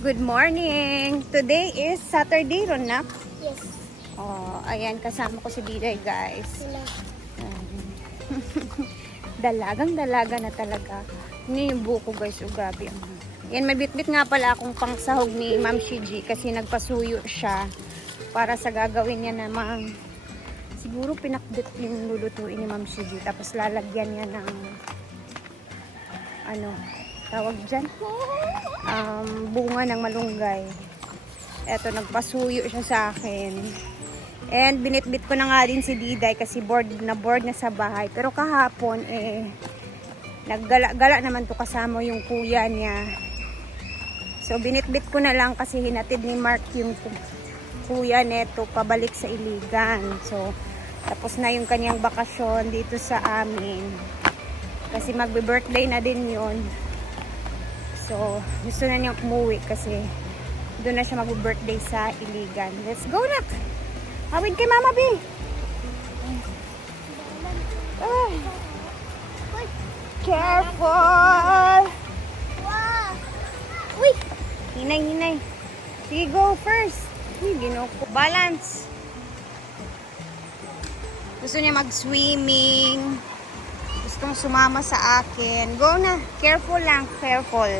Good morning! Today is Saturday, Ronak. Yes. Oh, ayan, kasama ko si Diday, guys. Sila. Dalagang-dalaga na talaga. Ini yung buko, guys. Oh, grabe. Yan, may bitbit nga pala akong pangsahog ni Ma'am Shiji kasi nagpasuyo siya para sa gagawin niya namang siguro pinakbit yung lulutuin ni Ma'am Shiji. Tapos lalagyan niya ng ano, tawag dyan? Bunga ng malunggay. Eto, nagpasuyo siya sa akin. And binitbit ko na nga din si Diday kasi bored na sa bahay. Pero kahapon, naggala-gala naman to kasama yung kuya niya. So, binitbit ko na lang kasi hinatid ni Mark yung kuya neto pabalik sa Iligan. So, tapos na yung kanyang bakasyon dito sa amin. Kasi magbe-birthday na din yun. So, gusto na niyang umuwi kasi doon na siya mag-birthday sa Iligan. Let's go na! Hawid kay Mama B! Ay. Careful! Wow! Uy! Hinay. Sige, go first. Uy, ginoko. Balance! Gusto niya mag-swimming. Gustong sumama sa akin. Go na. Careful lang. Careful.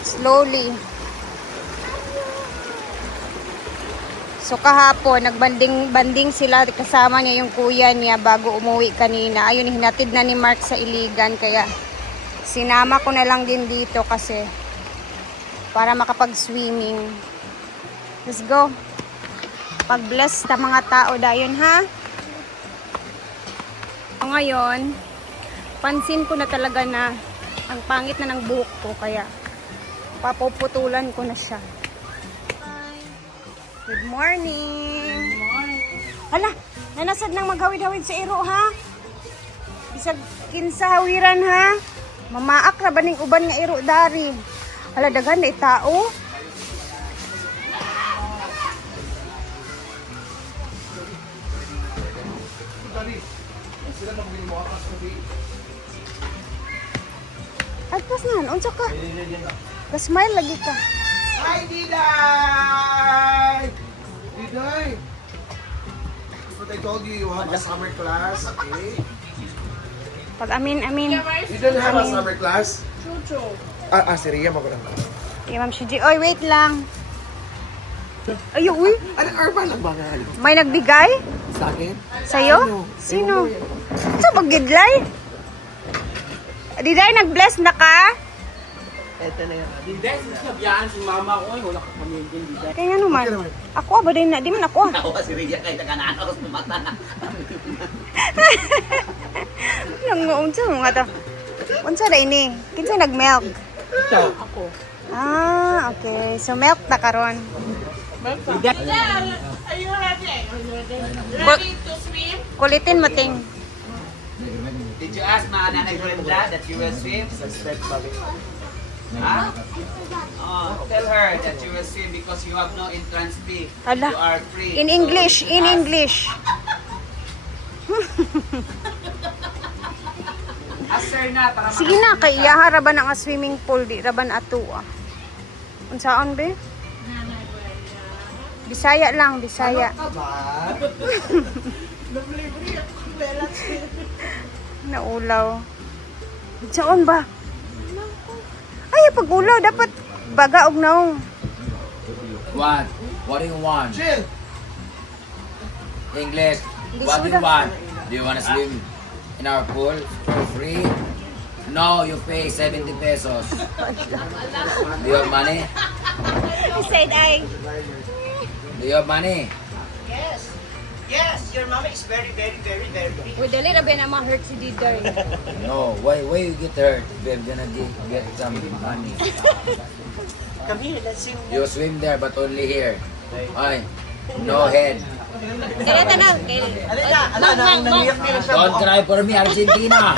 Slowly. So kahapon, nagbanding sila kasama niya yung kuya niya bago umuwi kanina. Ayun, hinatid na ni Mark sa Iligan. Kaya sinama ko na lang din dito kasi para makapag-swimming. Let's go. Pag-bless sa mga tao dayon, ha? So, ngayon, pansin ko na talaga na ang pangit na ng buhok ko. Kaya papuputulan ko na siya. Good morning! Good morning! Hala! Nanasad nang maghawid-hawid sa iro, ha? Bisag kinsa hawiran, ha? Mamaak na ba ning uban nga iro dari? Hala, daghan na itao. Agpas na, unsa ka? Ka-smile lagi ka. Hi, Diday! Diday! What I told you, you have a summer class, okay? Pag amin. You don't have a summer class? Chucho. Si Ria, magulang. Ma'am Shiji. Oy, wait lang. Ay, uy. Ano, Arba lang ba nga? May nagbigay? Sa akin? Sa'yo? Sino? Sa paggidlay? Diday, nag-bless na ka? Eto na yan. Hindi, sinabiyaan si mama ko. Wala ka kami din. Kaya nga naman. Ako, ba din na? Di man ako. Ako si Rhea kay taga-naan ako sa mata na. Unsa mga to? Unsa na ini? Kinsa nag-milk? Ako. Ah, okay. So, milk na karon. Kulitin mo, ting. Did you ask mga nanay Brenda that you will swim? Huh? Oh, tell her that you will swim because you have no entrance fee. Hala. You are free. In English, So, in ask- English. Ask her na para Sige na, kay iyaha raban ang swimming pool, di raban ato ah. Unsaon be? Bisaya lang, Bisaya. Naulaw. Saan ba? Ay, pag-ulaw, dapat baga og naong. What? What do you want? Chill! English. What do you want? Do you want to swim in our pool for free? No, you pay 70 pesos. Do you have money? I said I. Do you have money? Yes, your mama is very big. Uy, dali rabi na ma-hurt si Diday. No. Why you get hurt? We're gonna get some money. Come here, let's swim. You swim there, but only here. Ay, no head. Kaya tanaw. Don't cry for me, Argentina.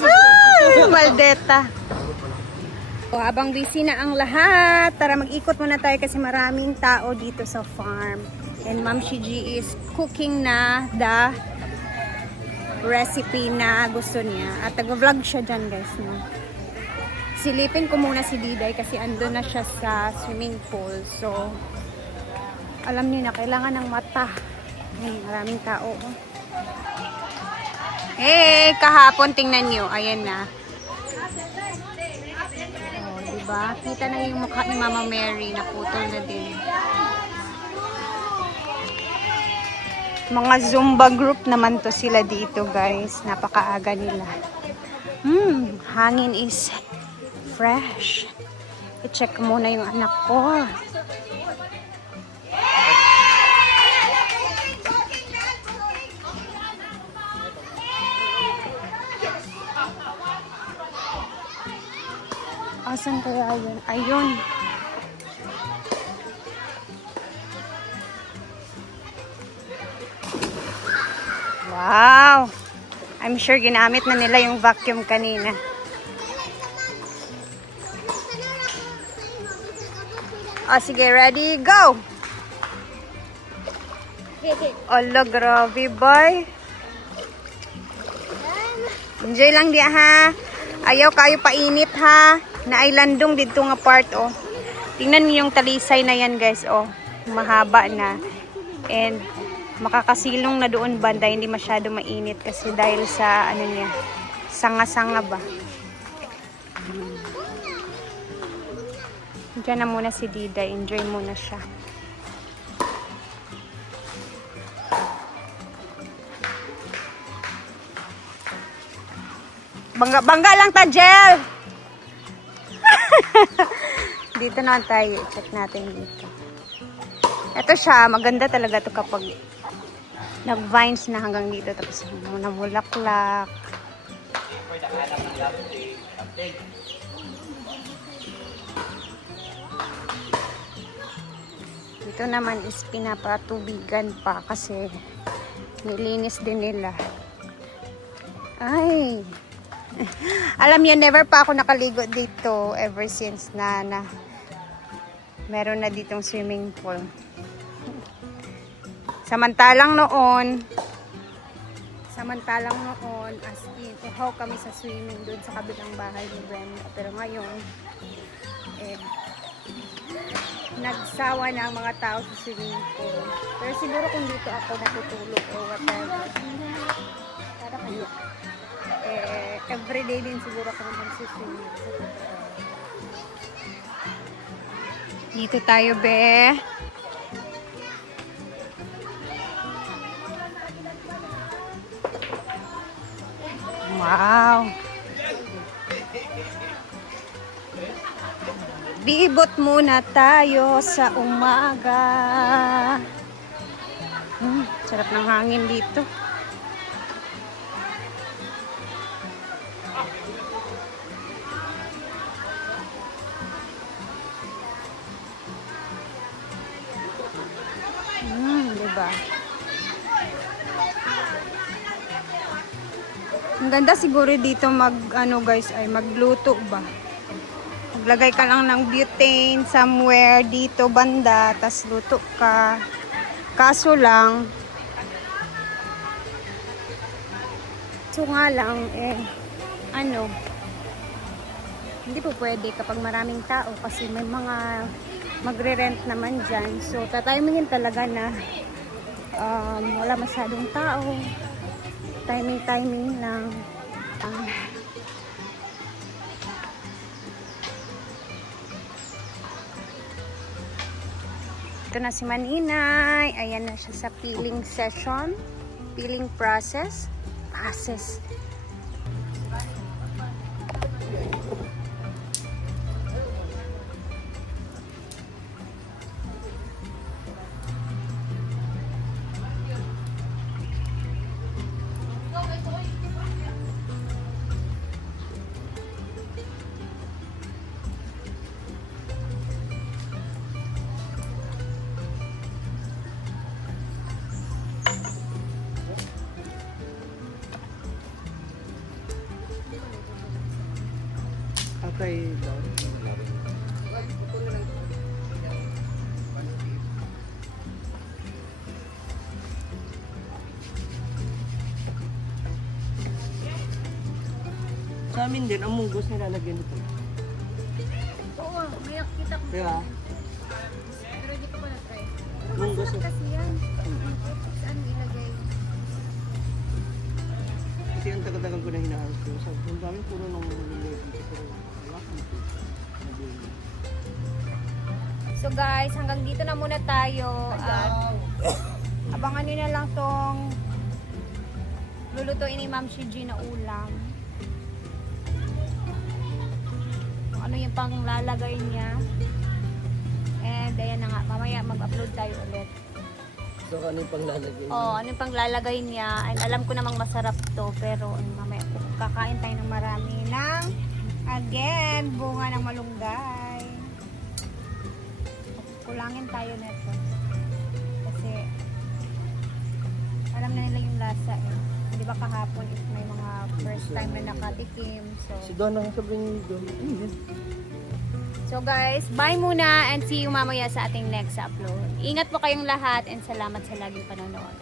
Ay, Maldeta. So, habang busy na ang lahat, tara mag-ikot muna tayo kasi maraming tao dito sa farm. And Ma'am Shiji is cooking na the recipe na gusto niya. At nag-vlog siya dyan guys, no? Silipin ko muna si Diday kasi andun na siya sa swimming pool. So, alam niyo na, kailangan ng mata. Ay, maraming tao. Hey, kahapon tingnan niyo. Ayan na. Oh, diba? Kita na yung mukha ni Mama Mary. Naputol na din. Mga Zumba group naman to sila dito, guys. Napakaaga nila. Hangin is fresh. I-check muna yung anak ko. Asan kaya yun? Ayun. Wow! I'm sure ginamit na nila yung vacuum kanina. O, sige, ready, go! Ala, grabe, boy. Enjoy lang dia, ha? Ayaw kayo painit, ha? Na ay landong dito nga part, oh. Tingnan niyo yung talisay na yan, guys, oh. Mahaba na. And makakasilong na doon banda, hindi masyado mainit kasi dahil sa ano niya, sanga-sanga ba. Diyan na muna si Dida, enjoy muna siya. Bangga lang ta, Jel! Dito naman tayo, check natin dito. Ito siya, maganda talaga to kapag nag-vines na hanggang dito, tapos namulaklak. Dito naman is pinapatubigan pa kasi nilinis din nila. Ay! Alam niyo, never pa ako nakaligo dito ever since na meron na ditong swimming pool. Samantalang noon, as in, uhaw kami sa swimming doon sa kabilang bahay ni Brenda. Pero ngayon, nagsawa na ang mga tao sa swimming pool. Pero siguro kung dito ako natutulog o whatever, para kaya, everyday din siguro ako magsiswimming. Dito tayo, be. Wow. Bibot muna tayo sa umaga. Sarap ng hangin dito. Diba? Ang ganda siguro dito magluto ba? Maglagay ka lang ng butane somewhere dito banda, tas luto ka. Kaso lang, hindi po pwede kapag maraming tao kasi may mga magre-rent naman dyan. So, tatimingin talaga na wala masyadong tao. Timing lang. Ito na si Maninay. Ayan na siya sa peeling session. Peeling process. Okay, Sa amin din, ang munggos nilalagyan ito. Oo, may nakita ko. Di ba? Pero hindi ko pa na-try. Munggos. Masarap kasi yan. Saan mo ilagay? Kasi ang tagal-tagal ko na hinahanap ko. Sabi ko, ang dami puro nung nilagay dito. Pero wala kang So guys, hanggang dito na muna tayo at abangan nyo na lang tong lulutuin ni Ma'am Shiji na ulam. Kung ano yung panglalagay niya. And ayan na nga, mamaya mag-upload tayo ulit. So, ano yung panglalagay? Oh, ano yung panglalagay niya. And alam ko namang masarap to, pero mamaya kakain tayo ng marami ng again, bunga ng malunggay. Kulangin tayo nito. Kasi alam na nila yung lasa eh. Di ba kahapon is may mga first time na nakatikim. Si So, Donna, sabihin niyo doon. Ano yun? so guys, bye muna and see you mamaya sa ating next upload. Ingat po kayong lahat and salamat sa laging panonood.